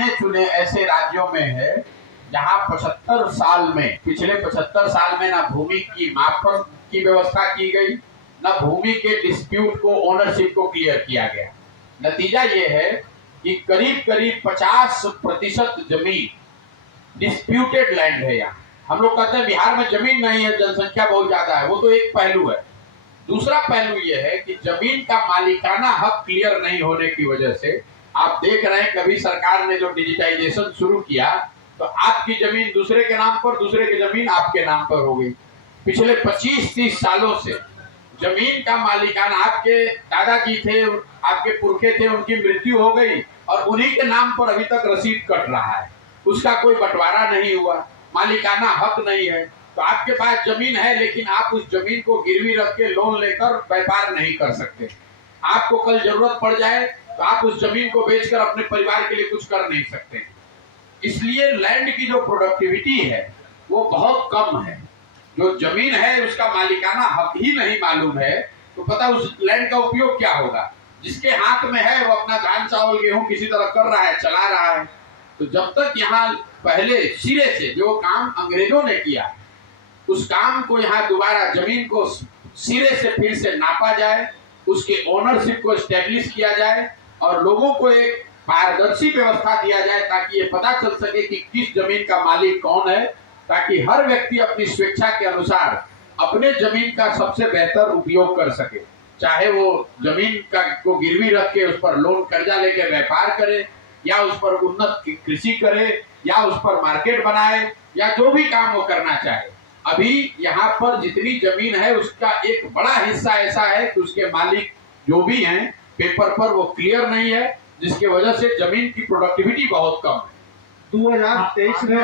गिने चुने ऐसे राज्यों में है जहां 75 साल में, पिछले 75 साल में ना भूमि की मापन की व्यवस्था की गई, न भूमि के डिस्प्यूट को, ओनरशिप को क्लियर किया गया। नतीजा ये है कि करीब करीब 50% जमीन डिस्प्यूटेड लैंड है। यहाँ हम लोग कहते हैं बिहार में जमीन नहीं है, जनसंख्या बहुत ज्यादा है, वो तो एक पहलू है। दूसरा पहलू यह है कि जमीन का मालिकाना हक क्लियर नहीं होने की वजह से आप देख रहे हैं, कभी सरकार ने जो डिजिटाइजेशन शुरू किया तो आपकी जमीन दूसरे के नाम पर, दूसरे की जमीन आपके नाम पर हो गई। पिछले 25-30 सालों से जमीन का मालिकाना, आपके दादाजी थे, आपके पुरखे थे, उनकी मृत्यु हो गई और उन्हीं के नाम पर अभी तक रसीद कट रहा है, उसका कोई बंटवारा नहीं हुआ, मालिकाना हक नहीं है। तो आपके पास जमीन है लेकिन आप उस जमीन को गिरवी रख के लोन लेकर व्यापार नहीं कर सकते। आपको कल जरूरत पड़ जाए तो आप उस जमीन को बेचकर अपने परिवार के लिए कुछ कर नहीं सकते। इसलिए लैंड की जो प्रोडक्टिविटी है वो बहुत कम है। जो जमीन है उसका मालिकाना हक ही नहीं मालूम है तो पता उस लैंड का उपयोग क्या होगा। जिसके हाथ में है वो अपना धान चावल गेहूं किसी तरह कर रहा है, चला रहा है। तो जब तक यहाँ पहले सिरे से जो काम अंग्रेजों ने किया उस काम को यहाँ दोबारा जमीन को सिरे से फिर से नापा जाए, उसके ओनरशिप को एस्टेब्लिश किया जाए और लोगों को एक पारदर्शी व्यवस्था दिया जाए ताकि ये पता चल सके कि किस जमीन का मालिक कौन है, ताकि हर व्यक्ति अपनी स्वेच्छा के अनुसार अपने जमीन का सबसे बेहतर उपयोग कर सके। चाहे वो जमीन का को गिरवी रख के उस पर लोन कर्जा लेके व्यापार करे, या उस पर उन्नत कृषि करे, या उस पर मार्केट बनाए, या जो भी काम वो करना चाहे। अभी यहाँ पर जितनी जमीन है उसका एक बड़ा हिस्सा ऐसा है कि उसके मालिक जो भी हैं पेपर पर वो क्लियर नहीं है, जिसकी वजह से जमीन की प्रोडक्टिविटी बहुत कम है। 2023 में